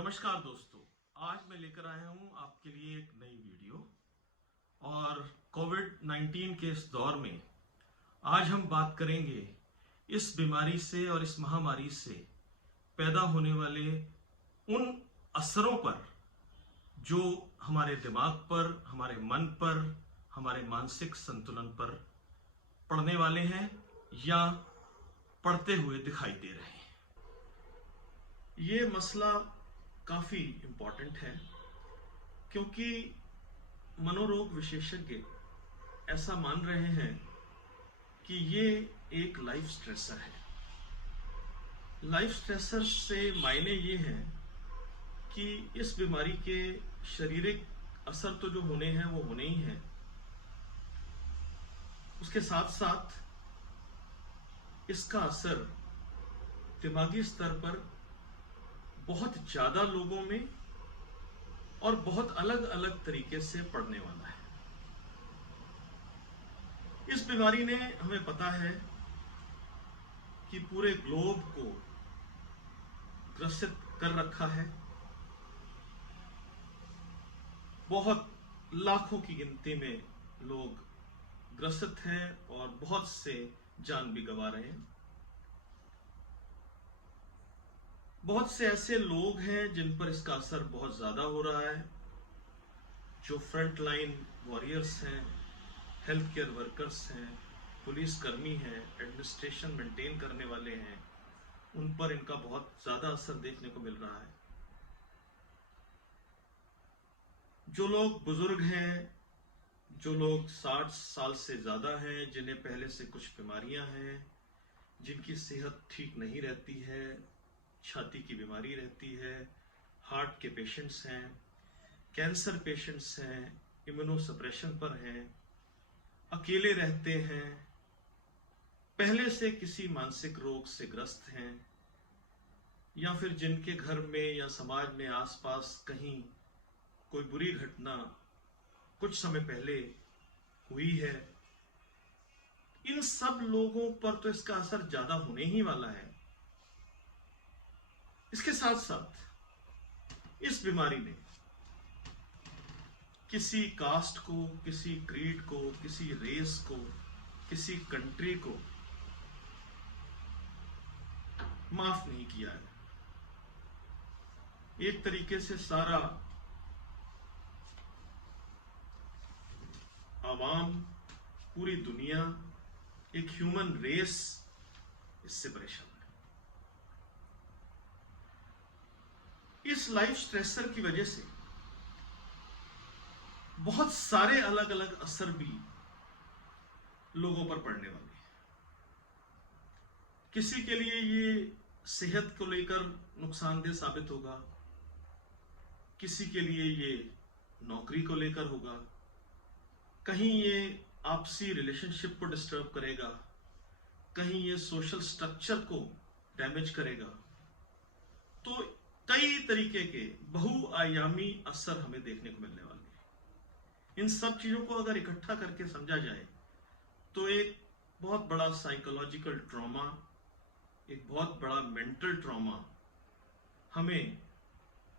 नमस्कार दोस्तों। आज मैं लेकर आया हूं आपके लिए एक नई वीडियो। और कोविड-19 के इस दौर में आज हम बात करेंगे इस बीमारी से और इस महामारी से पैदा होने वाले उन असरों पर जो हमारे दिमाग पर, हमारे मन पर, हमारे मानसिक संतुलन पर पड़ने वाले हैं या पड़ते हुए दिखाई दे रहे हैं। ये मसला काफी इम्पोर्टेंट है क्योंकि मनोरोग विशेषज्ञ ऐसा मान रहे हैं कि ये एक लाइफ स्ट्रेसर है। लाइफ स्ट्रेसर से मायने ये हैं कि इस बीमारी के शारीरिक असर तो जो होने हैं वो होने ही हैं, उसके साथ साथ इसका असर दिमागी स्तर पर बहुत ज्यादा लोगों में और बहुत अलग अलग तरीके से पड़ने वाला है। इस बीमारी ने, हमें पता है कि पूरे ग्लोब को ग्रसित कर रखा है। बहुत लाखों की गिनती में लोग ग्रसित हैं और बहुत से जान भी गंवा रहे हैं। बहुत से ऐसे लोग हैं जिन पर इसका असर बहुत ज्यादा हो रहा है, जो फ्रंट लाइन वॉरियर्स हैं, हेल्थ केयर वर्कर्स हैं, पुलिस कर्मी हैं, एडमिनिस्ट्रेशन मेंटेन करने वाले हैं, उन पर इनका बहुत ज्यादा असर देखने को मिल रहा है। जो लोग बुजुर्ग हैं, जो लोग 60 साल से ज्यादा हैं, जिन्हें पहले से कुछ बीमारियां हैं, जिनकी सेहत ठीक नहीं रहती है, छाती की बीमारी रहती है, हार्ट के पेशेंट्स हैं, कैंसर पेशेंट्स हैं, इम्यूनोसप्रेशन पर हैं, अकेले रहते हैं, पहले से किसी मानसिक रोग से ग्रस्त हैं, या फिर जिनके घर में या समाज में आसपास कहीं कोई बुरी घटना कुछ समय पहले हुई है, इन सब लोगों पर तो इसका असर ज्यादा होने ही वाला है। इसके साथ साथ इस बीमारी ने किसी कास्ट को, किसी क्रीड को, किसी रेस को, किसी कंट्री को माफ नहीं किया है। एक तरीके से सारा आवाम, पूरी दुनिया, एक ह्यूमन रेस इससे परेशान है। इस लाइफ स्ट्रेसर की वजह से बहुत सारे अलग अलग असर भी लोगों पर पड़ने वाले हैं। किसी के लिए ये सेहत को लेकर नुकसानदेह साबित होगा, किसी के लिए ये नौकरी को लेकर होगा, कहीं ये आपसी रिलेशनशिप को डिस्टर्ब करेगा, कहीं ये सोशल स्ट्रक्चर को डैमेज करेगा। तो कई तरीके के बहुआयामी असर हमें देखने को मिलने वाले हैं। इन सब चीजों को अगर इकट्ठा करके समझा जाए तो एक बहुत बड़ा साइकोलॉजिकल ट्रॉमा, एक बहुत बड़ा मेंटल ट्रॉमा हमें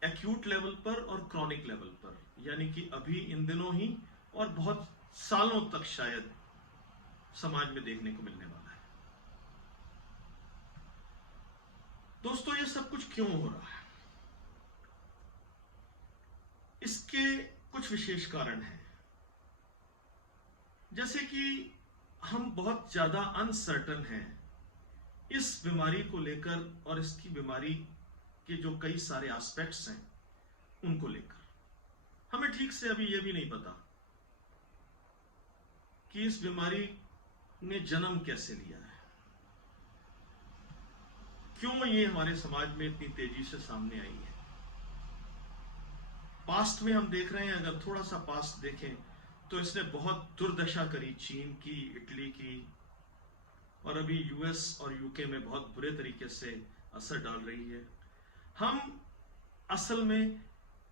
एक्यूट लेवल पर और क्रॉनिक लेवल पर, यानी कि अभी इन दिनों ही और बहुत सालों तक शायद समाज में देखने को मिलने वाला है। दोस्तों, ये सब कुछ क्यों हो रहा है? इसके कुछ विशेष कारण हैं। जैसे कि हम बहुत ज्यादा अनसर्टन हैं इस बीमारी को लेकर और इसकी बीमारी के जो कई सारे एस्पेक्ट्स हैं उनको लेकर। हमें ठीक से अभी यह भी नहीं पता कि इस बीमारी ने जन्म कैसे लिया है, क्यों ये हमारे समाज में इतनी तेजी से सामने आई है। पास्ट में हम देख रहे हैं, अगर थोड़ा सा पास्ट देखें तो इसने बहुत दुर्दशा करी चीन की, इटली की, और अभी यूएस और यूके में बहुत बुरे तरीके से असर डाल रही है। हम असल में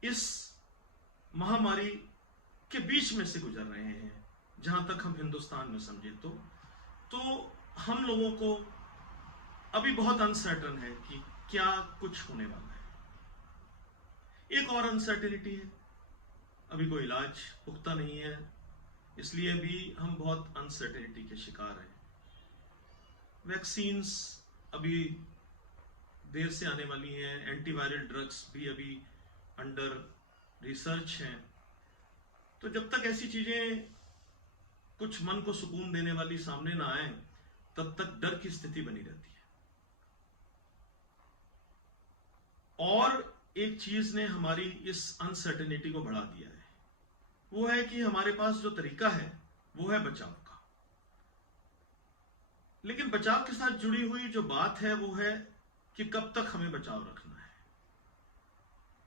इस महामारी के बीच में से गुजर रहे हैं। जहां तक हम हिंदुस्तान में समझे तो हम लोगों को अभी बहुत अनसर्टन है कि क्या कुछ होने वाला है। एक और अनसर्टेनिटी है, अभी कोई इलाज पुख्ता नहीं है, इसलिए भी हम बहुत अनसर्टेनिटी के शिकार हैं। वैक्सीन्स अभी देर से आने वाली हैं, एंटीवायरल ड्रग्स भी अभी अंडर रिसर्च हैं। तो जब तक ऐसी चीजें कुछ मन को सुकून देने वाली सामने ना आए, तब तक डर की स्थिति बनी रहती है। और एक चीज ने हमारी इस अनसर्टेनिटी को बढ़ा दिया है, वो है कि हमारे पास जो तरीका है वो है बचाव का। लेकिन बचाव के साथ जुड़ी हुई जो बात है वो है कि कब तक हमें बचाव रखना है।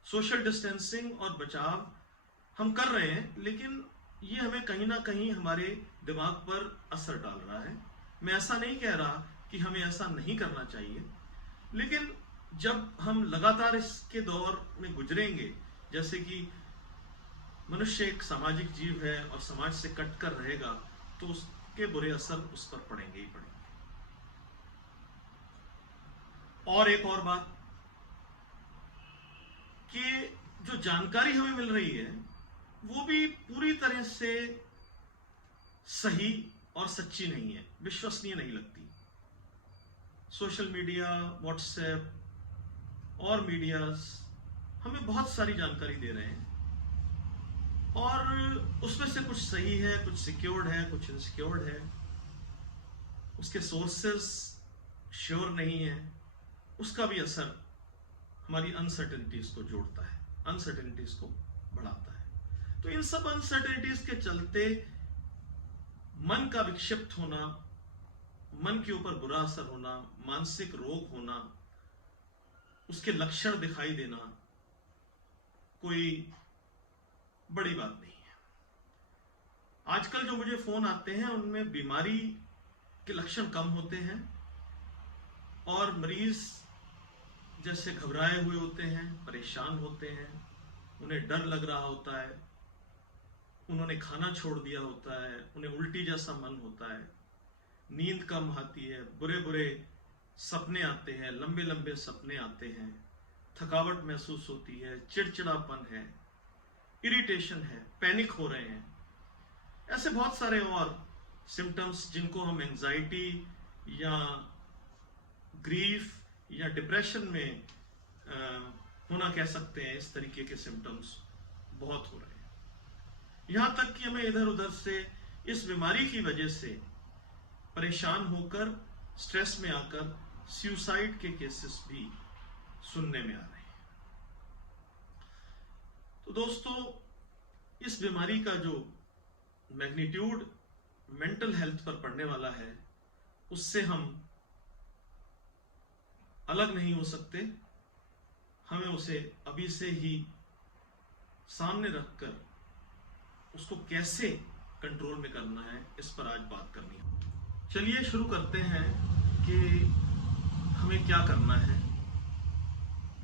सोशल डिस्टेंसिंग और बचाव हम कर रहे हैं, लेकिन ये हमें कहीं ना कहीं हमारे दिमाग पर असर डाल रहा है। मैं ऐसा नहीं कह रहा कि हमें ऐसा नहीं करना चाहिए, लेकिन जब हम लगातार इसके दौर में गुजरेंगे, जैसे कि मनुष्य एक सामाजिक जीव है और समाज से कट कर रहेगा, तो उसके बुरे असर उस पर पड़ेंगे ही पड़ेंगे। और एक और बात कि जो जानकारी हमें मिल रही है वो भी पूरी तरह से सही और सच्ची नहीं है, विश्वसनीय नहीं लगती। सोशल मीडिया, व्हाट्सएप और मीडियाज हमें बहुत सारी जानकारी दे रहे हैं, और उसमें से कुछ सही है, कुछ सिक्योर्ड है, कुछ इनसिक्योर्ड है, उसके सोर्सेस श्योर नहीं है। उसका भी असर हमारी अनसर्टेनिटीज को जोड़ता है, अनसर्टेनिटीज को बढ़ाता है। तो इन सब अनसर्टेनिटीज के चलते मन का विक्षिप्त होना, मन के ऊपर बुरा असर होना, मानसिक रोग होना, उसके लक्षण दिखाई देना कोई बड़ी बात नहीं है। आजकल जो मुझे फोन आते हैं उनमें बीमारी के लक्षण कम होते हैं और मरीज जैसे घबराए हुए होते हैं, परेशान होते हैं, उन्हें डर लग रहा होता है, उन्होंने खाना छोड़ दिया होता है, उन्हें उल्टी जैसा मन होता है, नींद कम आती है, बुरे बुरे सपने आते हैं, लंबे लंबे सपने आते हैं, थकावट महसूस होती है, चिड़चिड़ापन है, इरिटेशन है, पैनिक हो रहे हैं। ऐसे बहुत सारे और सिम्टम्स जिनको हम एंजाइटी या ग्रीफ या डिप्रेशन में होना कह सकते हैं, इस तरीके के सिम्टम्स बहुत हो रहे हैं। यहां तक कि हमें इधर उधर से इस बीमारी की वजह से परेशान होकर, स्ट्रेस में आकर सुसाइड के केसेस भी सुनने में आ रहे हैं। तो दोस्तों, इस बीमारी का जो मैग्नीट्यूड मेंटल हेल्थ पर पड़ने वाला है, उससे हम अलग नहीं हो सकते। हमें उसे अभी से ही सामने रखकर उसको कैसे कंट्रोल में करना है, इस पर आज बात करनी है। चलिए शुरू करते हैं कि हमें क्या करना है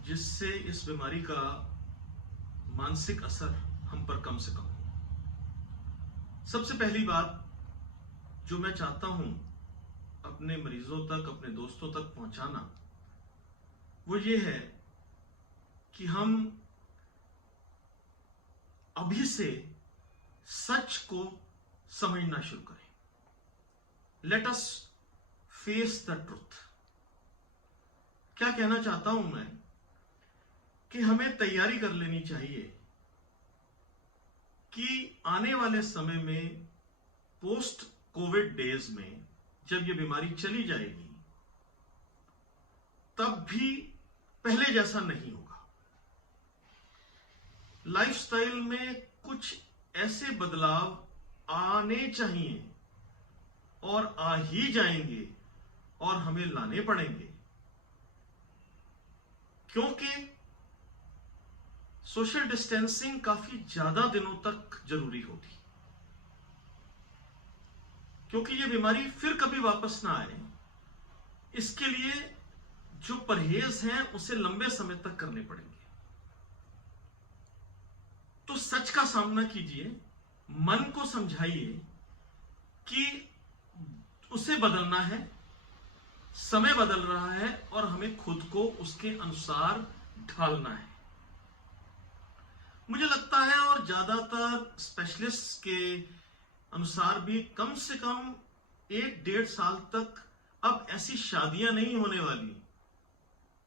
जिससे इस बीमारी का मानसिक असर हम पर कम से कम हो। सबसे पहली बात जो मैं चाहता हूं अपने मरीजों तक, अपने दोस्तों तक पहुंचाना, वो ये है कि हम अभी से सच को समझना शुरू करें। Let us face the truth. क्या कहना चाहता हूं मैं कि हमें तैयारी कर लेनी चाहिए कि आने वाले समय में, पोस्ट कोविड डेज में, जब ये बीमारी चली जाएगी, तब भी पहले जैसा नहीं होगा। लाइफस्टाइल में कुछ ऐसे बदलाव आने चाहिए और आ ही जाएंगे और हमें लाने पड़ेंगे, क्योंकि सोशल डिस्टेंसिंग काफी ज्यादा दिनों तक जरूरी होगी, क्योंकि ये बीमारी फिर कभी वापस ना आए। इसके लिए जो परहेज हैं उसे लंबे समय तक करने पड़ेंगे। तो सच का सामना कीजिए, मन को समझाइए कि उसे बदलना है, समय बदल रहा है और हमें खुद को उसके अनुसार ढालना है। ज्यादातर स्पेशलिस्ट के अनुसार भी कम से कम 1-1.5 साल तक अब ऐसी शादियां नहीं होने वाली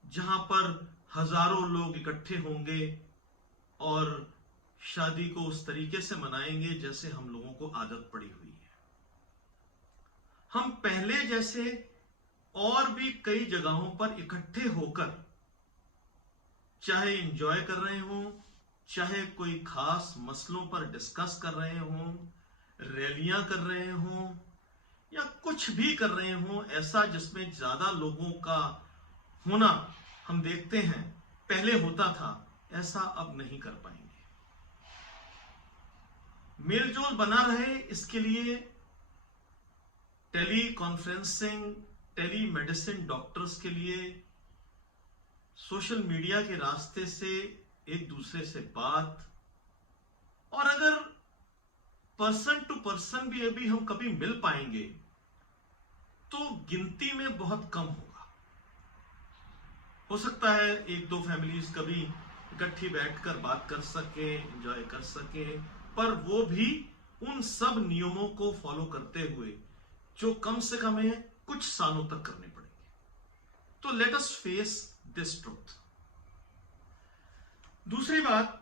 जहां पर हजारों लोग इकट्ठे होंगे और शादी को उस तरीके से मनाएंगे जैसे हम लोगों को आदत पड़ी हुई है। हम पहले जैसे और भी कई जगहों पर इकट्ठे होकर चाहे एंजॉय कर रहे हों, चाहे कोई खास मसलों पर डिस्कस कर रहे हों, रैलियां कर रहे हों या कुछ भी कर रहे हों ऐसा जिसमें ज्यादा लोगों का होना हम देखते हैं पहले होता था, ऐसा अब नहीं कर पाएंगे। मेलजोल बना रहे इसके लिए tele conferencing, tele medicine doctors के लिए सोशल मीडिया के रास्ते से एक दूसरे से बात, और अगर पर्सन टू पर्सन भी अभी हम कभी मिल पाएंगे तो गिनती में बहुत कम होगा। हो सकता है 1-2 फैमिलीज कभी इकट्ठी बैठकर बात कर सके, एंजॉय कर सके, पर वो भी उन सब नियमों को फॉलो करते हुए जो कम से कम है कुछ सालों तक करने पड़ेंगे। तो let us face this truth. दूसरी बात,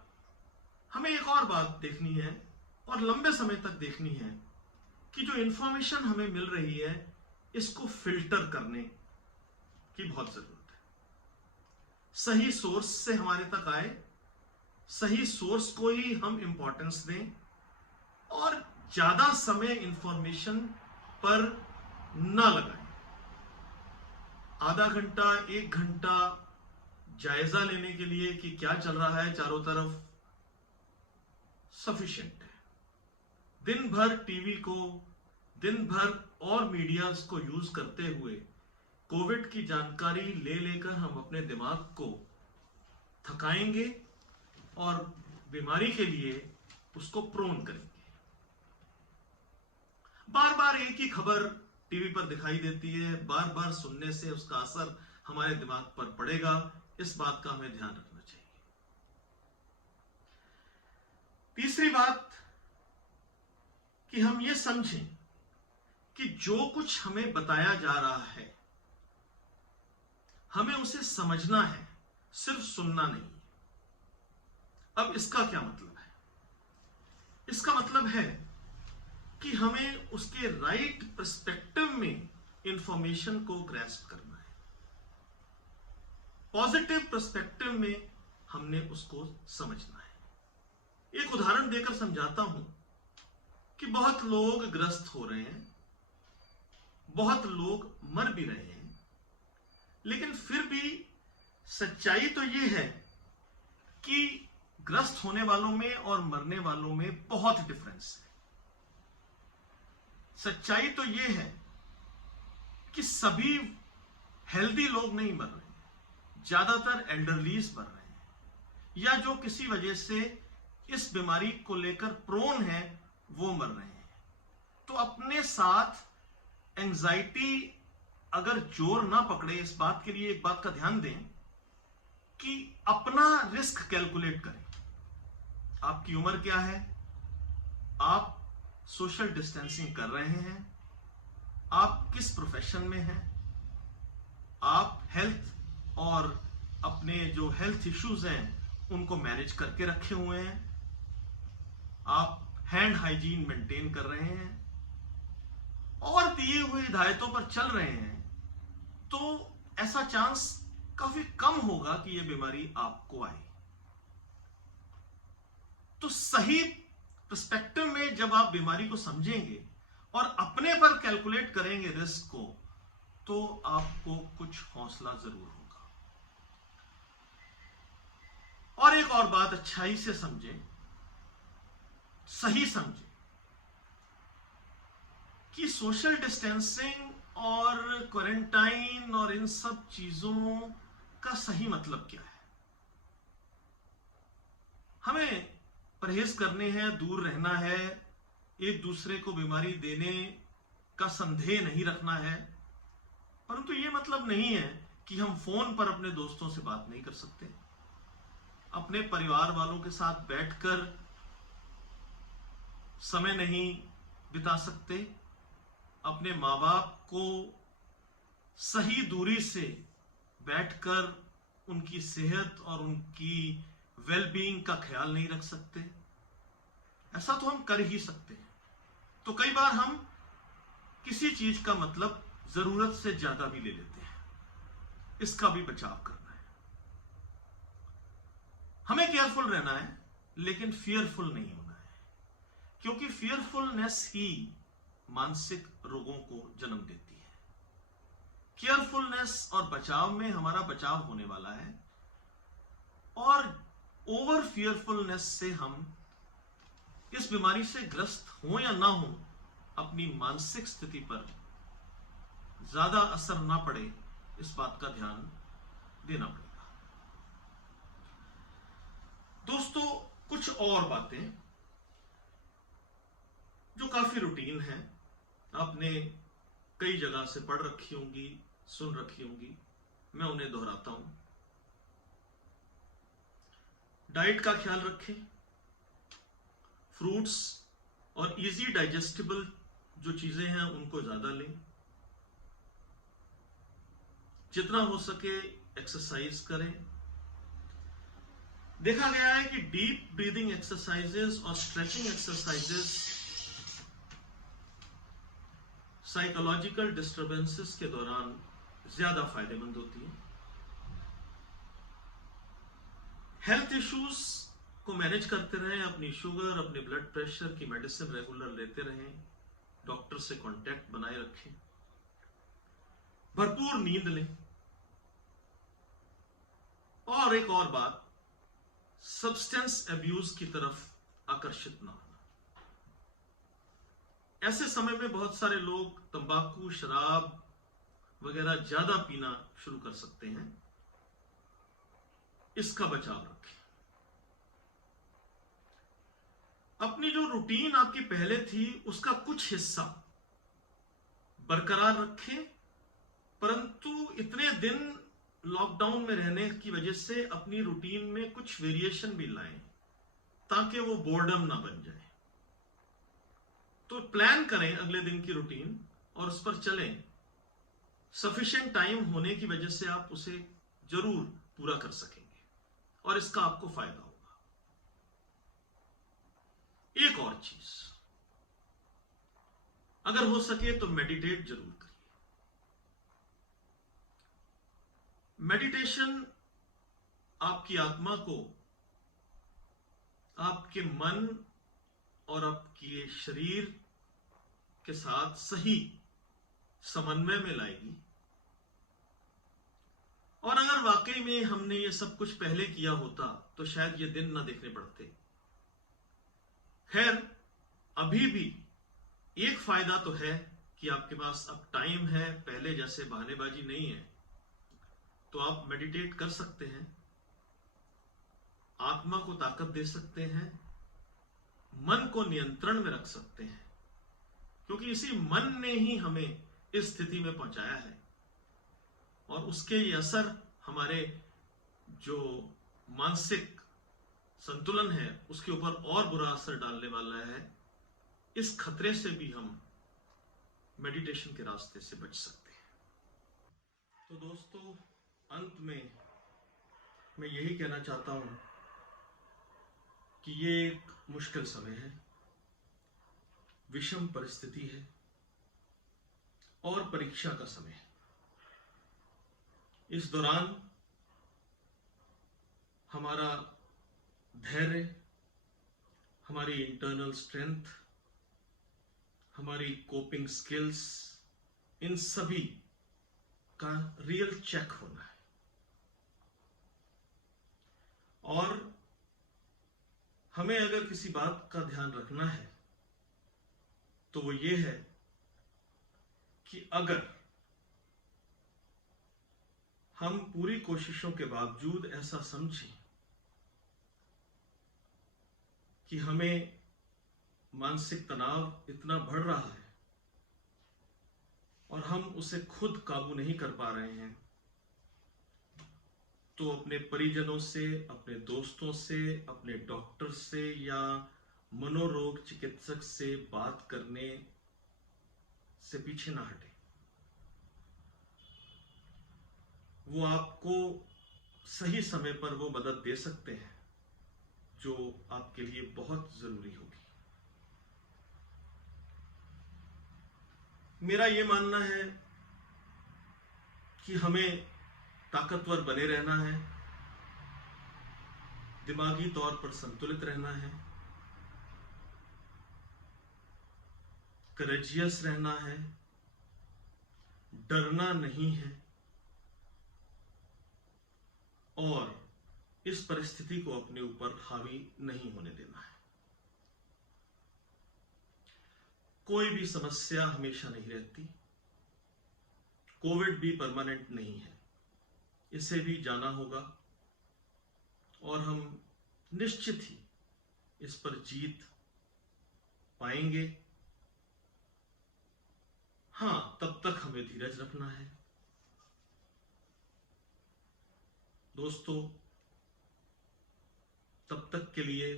हमें एक और बात देखनी है और लंबे समय तक देखनी है कि जो इंफॉर्मेशन हमें मिल रही है इसको फिल्टर करने की बहुत जरूरत है। सही सोर्स से हमारे तक आए, सही सोर्स को ही हम इंपॉर्टेंस दें और ज्यादा समय इंफॉर्मेशन पर ना लगाएं। आधा घंटा 1 घंटा जायजा लेने के लिए कि क्या चल रहा है चारों तरफ सफिशिएंट है। दिन भर टीवी को, दिन भर और मीडियाज को यूज करते हुए कोविड की जानकारी ले लेकर हम अपने दिमाग को थकाएंगे और बीमारी के लिए उसको प्रोन करेंगे। बार बार एक ही खबर टीवी पर दिखाई देती है, बार बार सुनने से उसका असर हमारे दिमाग पर पड़ेगा, इस बात का हमें ध्यान रखना चाहिए। तीसरी बात कि हम ये समझें कि जो कुछ हमें बताया जा रहा है हमें उसे समझना है, सिर्फ सुनना नहीं। अब इसका क्या मतलब है? इसका मतलब है कि हमें उसके राइट पर्सपेक्टिव में इंफॉर्मेशन को ग्रैस्प करना है। पॉजिटिव पर्सपेक्टिव में हमने उसको समझना है। एक उदाहरण देकर समझाता हूं कि बहुत लोग ग्रस्त हो रहे हैं, बहुत लोग मर भी रहे हैं, लेकिन फिर भी सच्चाई तो यह है कि ग्रस्त होने वालों में और मरने वालों में बहुत डिफरेंस है। सच्चाई तो यह है कि सभी हेल्दी लोग नहीं मर रहे हैं, ज्यादातर एल्डरलीज मर रहे हैं या जो किसी वजह से इस बीमारी को लेकर प्रोन है वो मर रहे हैं। तो अपने साथ एंजाइटी अगर जोर ना पकड़े, इस बात के लिए एक बात का ध्यान दें कि अपना रिस्क कैलकुलेट करें। आपकी उम्र क्या है, आप सोशल डिस्टेंसिंग कर रहे हैं, आप किस प्रोफेशन में हैं, आप हेल्थ और अपने जो हेल्थ इश्यूज हैं उनको मैनेज करके रखे हुए हैं, आप हैंड हाइजीन मेंटेन कर रहे हैं और दिए हुए हिदायतों पर चल रहे हैं, तो ऐसा चांस काफी कम होगा कि यह बीमारी आपको आए। तो सही पर्सपेक्टिव में जब आप बीमारी को समझेंगे और अपने पर कैलकुलेट करेंगे रिस्क को, तो आपको कुछ हौसला जरूर होगा। और एक और बात अच्छाई से समझें, सही समझें कि सोशल डिस्टेंसिंग और क्वारंटाइन और इन सब चीजों का सही मतलब क्या है। हमें परहेज करने हैं, दूर रहना है, एक दूसरे को बीमारी देने का संदेह नहीं रखना है, परंतु यह मतलब नहीं है कि हम फोन पर अपने दोस्तों से बात नहीं कर सकते, अपने परिवार वालों के साथ बैठकर समय नहीं बिता सकते, अपने माँ बाप को सही दूरी से बैठकर उनकी सेहत और उनकी वेलबींग का ख्याल नहीं रख सकते। ऐसा तो हम कर ही सकते हैं। तो कई बार हम किसी चीज का मतलब जरूरत से ज्यादा भी ले लेते हैं, इसका भी बचाव करना है। हमें केयरफुल रहना है, लेकिन फियरफुल नहीं होना है, क्योंकि फियरफुलनेस ही मानसिक रोगों को जन्म देती है। केयरफुलनेस और बचाव में हमारा बचाव होने वाला है, और ओवर फियरफुलनेस से हम इस बीमारी से ग्रस्त हो या ना हो, अपनी मानसिक स्थिति पर ज्यादा असर ना पड़े, इस बात का ध्यान देना पड़ेगा। दोस्तों, कुछ और बातें जो काफी रूटीन है, आपने कई जगह से पढ़ रखी होंगी, सुन रखी होंगी, मैं उन्हें दोहराता हूं। डाइट का ख्याल रखें, फ्रूट्स और इजी डाइजेस्टिबल जो चीजें हैं उनको ज्यादा लें, जितना हो सके एक्सरसाइज करें। देखा गया है कि डीप ब्रीदिंग एक्सरसाइजेस और स्ट्रेचिंग एक्सरसाइजेस साइकोलॉजिकल डिस्टर्बेंसेस के दौरान ज्यादा फायदेमंद होती है। हेल्थ इश्यूज को मैनेज करते रहें, अपनी शुगर, अपने ब्लड प्रेशर की मेडिसिन रेगुलर लेते रहें, डॉक्टर से कांटेक्ट बनाए रखें, भरपूर नींद लें, और एक और बात, सब्सटेंस अब्यूज की तरफ आकर्षित ना होना। ऐसे समय में बहुत सारे लोग तंबाकू, शराब वगैरह ज्यादा पीना शुरू कर सकते हैं, इसका बचाव रखें। अपनी जो रूटीन आपकी पहले थी उसका कुछ हिस्सा बरकरार रखें, परंतु इतने दिन लॉकडाउन में रहने की वजह से अपनी रूटीन में कुछ वेरिएशन भी लाएं, ताकि वो बोर्डम ना बन जाए। तो प्लान करें अगले दिन की रूटीन और उस पर चलें। सफिशिएंट टाइम होने की वजह से आप उसे जरूर पूरा कर सकेंगे और इसका आपको फायदा होगा। एक और चीज, अगर हो सके तो मेडिटेट जरूर करिए। मेडिटेशन आपकी आत्मा को आपके मन और आपके शरीर के साथ सही समन्वय में लाएगी, और अगर वाकई में हमने ये सब कुछ पहले किया होता तो शायद ये दिन ना देखने पड़ते। खैर, अभी भी एक फायदा तो है कि आपके पास अब टाइम है, पहले जैसे बहानेबाजी नहीं है, तो आप मेडिटेट कर सकते हैं, आत्मा को ताकत दे सकते हैं, मन को नियंत्रण में रख सकते हैं, क्योंकि इसी मन ने ही हमें इस स्थिति में पहुंचाया है, और उसके ये असर हमारे जो मानसिक संतुलन है उसके ऊपर और बुरा असर डालने वाला है। इस खतरे से भी हम मेडिटेशन के रास्ते से बच सकते हैं। तो दोस्तों, अंत में मैं यही कहना चाहता हूं कि ये एक मुश्किल समय है, विषम परिस्थिति है और परीक्षा का समय है। इस दौरान हमारा धैर्य, हमारी इंटरनल स्ट्रेंथ, हमारी कोपिंग स्किल्स, इन सभी का रियल चेक होना है। और हमें अगर किसी बात का ध्यान रखना है तो वो ये है कि अगर हम पूरी कोशिशों के बावजूद ऐसा समझें कि हमें मानसिक तनाव इतना बढ़ रहा है और हम उसे खुद काबू नहीं कर पा रहे हैं, तो अपने परिजनों से, अपने दोस्तों से, अपने डॉक्टर से या मनोरोग चिकित्सक से बात करने से पीछे ना हटे। वो आपको सही समय पर वो मदद दे सकते हैं जो आपके लिए बहुत जरूरी होगी। मेरा ये मानना है कि हमें ताकतवर बने रहना है, दिमागी तौर पर संतुलित रहना है, करेजियस रहना है, डरना नहीं है और इस परिस्थिति को अपने ऊपर हावी नहीं होने देना है। कोई भी समस्या हमेशा नहीं रहती, कोविड भी परमानेंट नहीं है, इसे भी जाना होगा और हम निश्चित ही इस पर जीत पाएंगे। हां, तब तक हमें धीरज रखना है। दोस्तों, तब तक के लिए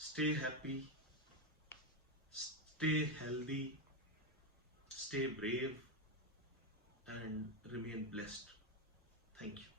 stay happy, stay healthy, stay brave and remain blessed. Thank you.